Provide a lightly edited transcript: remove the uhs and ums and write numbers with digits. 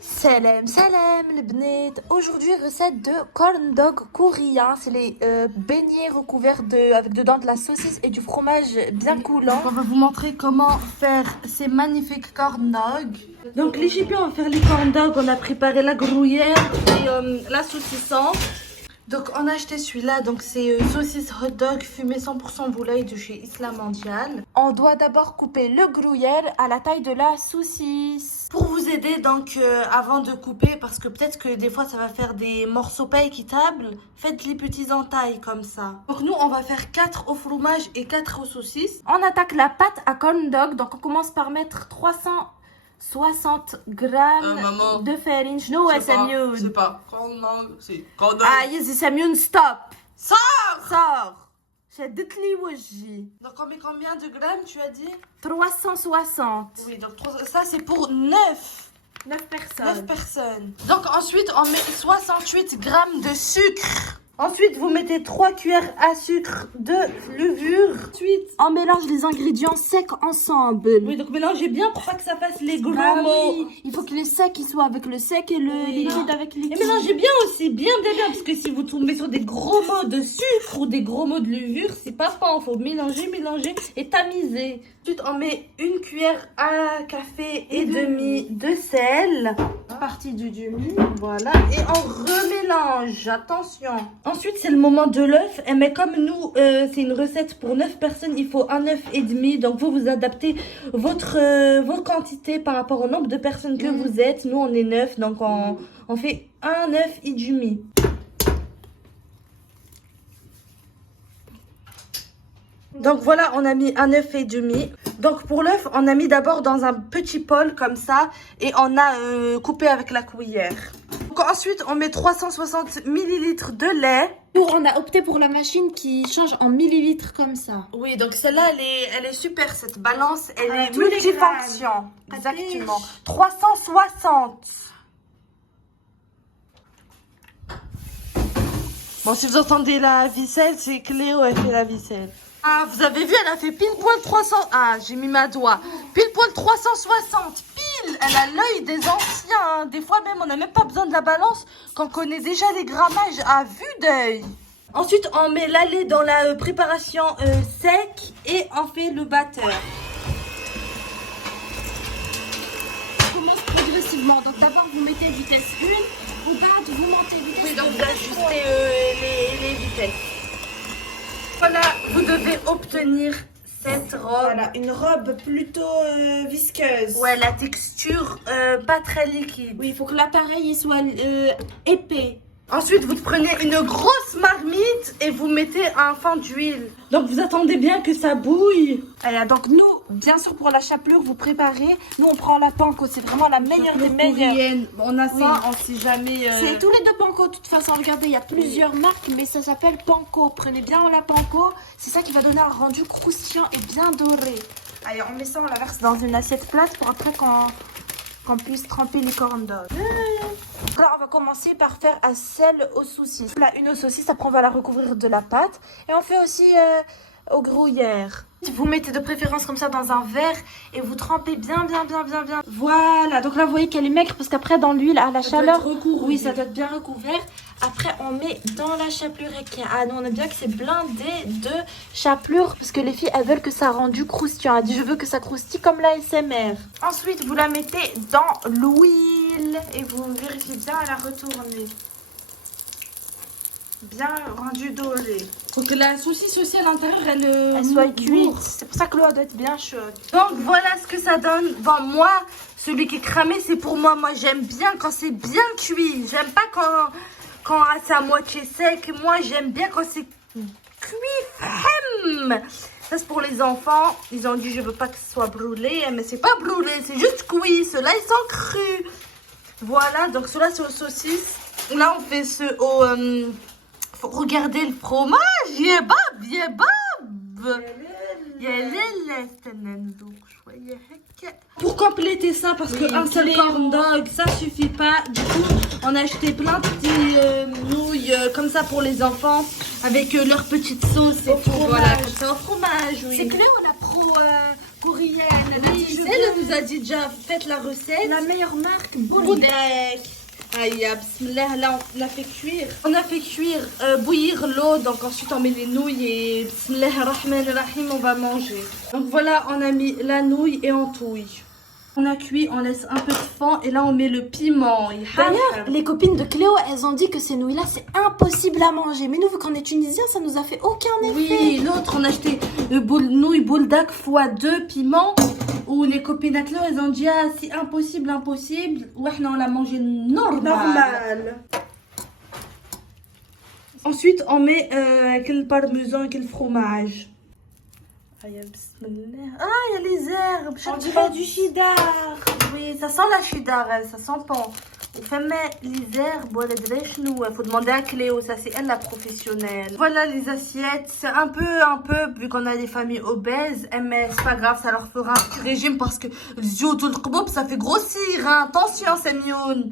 Salam salam les bnets. Aujourd'hui recette de corn dog coréen. C'est les beignets recouverts avec dedans de la saucisse et du fromage bien coulant. On va vous montrer comment faire ces magnifiques corn dogs. Donc les chipions, on va faire les corn dogs. On a préparé la gruyère et la saucisson. Donc on a acheté celui-là, donc c'est saucisse hot dog fumé 100% volaille de chez Islam Mondial. On doit d'abord couper le gruyère à la taille de la saucisse. Pour vous aider donc avant de couper, parce que peut-être que des fois ça va faire des morceaux pas équitables, faites les petits en taille comme ça. Donc nous on va faire 4 au fromage et 4 aux saucisses. On attaque la pâte à corn dog, donc on commence par mettre 360 grammes maman, de farine. شنو هو سميون؟ C'est pas corn dog, c'est corn dog. Ah يزي سميون stop. Sors. Sors. شدت لي وجهي. Donc on met combien de grammes tu as dit? 360. Oui, donc ça c'est pour 9 personnes. Donc ensuite on met 68 grammes de sucre. Ensuite, vous mettez 3 cuillères à sucre de levure. Ensuite, on mélange les ingrédients secs ensemble. Oui, donc mélangez bien pour pas que ça fasse les gros mots. Oui. Il faut que les secs soient avec le sec et le liquide avec le liquide. Et mélangez bien aussi, bien, parce que si vous tombez sur des gros mots de sucre ou des gros mots de levure, c'est pas bon. Il faut mélanger et tamiser. Ensuite, on met une cuillère à café et demi de sel. Partie du demi, voilà. Et on remélange, attention. Ensuite, c'est le moment de l'œuf. Mais comme nous, c'est une recette pour 9 personnes, il faut un œuf et demi. Donc, vous adaptez vos quantités par rapport au nombre de personnes que vous êtes. Nous, on est 9, donc on fait un œuf et demi. Donc voilà, on a mis un œuf et demi. Donc pour l'œuf, on a mis d'abord dans un petit bol comme ça et on a coupé avec la cuillère. Donc ensuite, on met 360 ml de lait. On a opté pour la machine qui change en millilitres comme ça. Oui, donc celle-là, elle est super. Cette balance, elle est multifonction. Exactement. 360. Bon, si vous entendez la ficelle, c'est Cléo, elle fait la ficelle. Ah, vous avez vu, elle a fait pile poil 300. Ah, j'ai mis ma doigt. Pile poil 360. Pile. Elle a l'œil des anciens. Hein. Des fois même, on n'a même pas besoin de la balance quand on connaît déjà les grammages à vue d'œil. Ensuite, on met la lait dans la préparation sec et on fait le batteur. On commence progressivement. Donc d'abord, vous mettez vitesse 1. Vous battez, vous montez vitesse 2. Oui, donc vous ajustez les vitesses. Voilà, vous devez obtenir cette robe. Voilà, une robe plutôt visqueuse. Ouais, la texture pas très liquide. Oui, il faut que l'appareil soit épais. Ensuite, vous prenez une grosse marmite et vous mettez un fond d'huile. Donc, vous attendez bien que ça bouille. Alors, donc nous, bien sûr, pour la chapelure, vous préparez. Nous, on prend la panko. C'est vraiment la meilleure des meilleures. On a ça, on sait jamais... C'est tous les deux panko. De toute façon, regardez, il y a plusieurs marques, mais ça s'appelle panko. Prenez bien la panko. C'est ça qui va donner un rendu croustillant et bien doré. Allez, on met ça, on la verse dans une assiette plate pour après qu'on puisse tremper les corn dogs. Alors, on va commencer par faire un sel aux saucisses. Là, une aux saucisses, après on va la recouvrir de la pâte. Et on fait aussi aux gruyères. Vous mettez de préférence comme ça dans un verre et vous trempez bien. Voilà, donc là vous voyez qu'elle est maigre parce qu'après dans l'huile à la chaleur, oui ça doit être bien recouvert. Après on met dans la chapelure et ah nous on aime bien que c'est blindé de chapelure parce que les filles elles veulent que ça rendu croustillant. Elle dit je veux que ça croustille comme la SMR. Ensuite vous la mettez dans l'huile et vous vérifiez bien à la retourner. Bien rendu doré. Faut que la saucisse aussi à l'intérieur, elle soit cuite. C'est pour ça que l'eau doit être bien chaude. Donc voilà ce que ça donne. Bon moi, celui qui est cramé, c'est pour moi. Moi j'aime bien quand c'est bien cuit. J'aime pas quand c'est à moitié sec. Moi j'aime bien quand c'est cuit. Ça c'est pour les enfants. Ils ont dit je veux pas que ce soit brûlé. Mais c'est pas brûlé, c'est juste cuit. Ceux-là ils sont crus. Voilà, donc ceux-là c'est aux saucisses. Là on fait ceux au... faut regarder le fromage. Pour compléter ça, parce qu'un seul corn dog, ça suffit pas. Du coup, on a acheté plein de petits nouilles comme ça pour les enfants, avec leur petite sauce et tout. Voilà, comme ça au fromage, oui. C'est clair, on a coréenne. Oui, elle nous a dit déjà, faites la recette. La meilleure marque, Boudek. Boudek. Aïe, bismillah, là on a fait cuire. On a fait cuire, bouillir l'eau, donc ensuite on met les nouilles et bismillah rahman rahim, on va manger. Donc voilà, on a mis la nouille et on touille. On a cuit, on laisse un peu de fond et là on met le piment. D'ailleurs, les copines de Cléo, elles ont dit que ces nouilles-là, c'est impossible à manger. Mais nous, vu qu'on est tunisiens, ça nous a fait aucun effet. Oui, l'autre, on a acheté nouilles bouldak x2 piment. Où les copines de Cléo, elles ont dit, ah, c'est impossible, impossible. Ouais, on l'a mangé normal. Ensuite, on met le parmesan et le fromage. Ah, il y a les herbes. On dirait du cheddar. Oui, ça sent la cheddar, ça sent pas. On fait les herbes, voilà, il faut demander à Cléo, ça c'est elle la professionnelle. Voilà les assiettes, c'est un peu, vu qu'on a des familles obèses, mais c'est pas grave, ça leur fera un petit régime parce que le jus tout le kebab, ça fait grossir, hein. Attention, c'est mignon.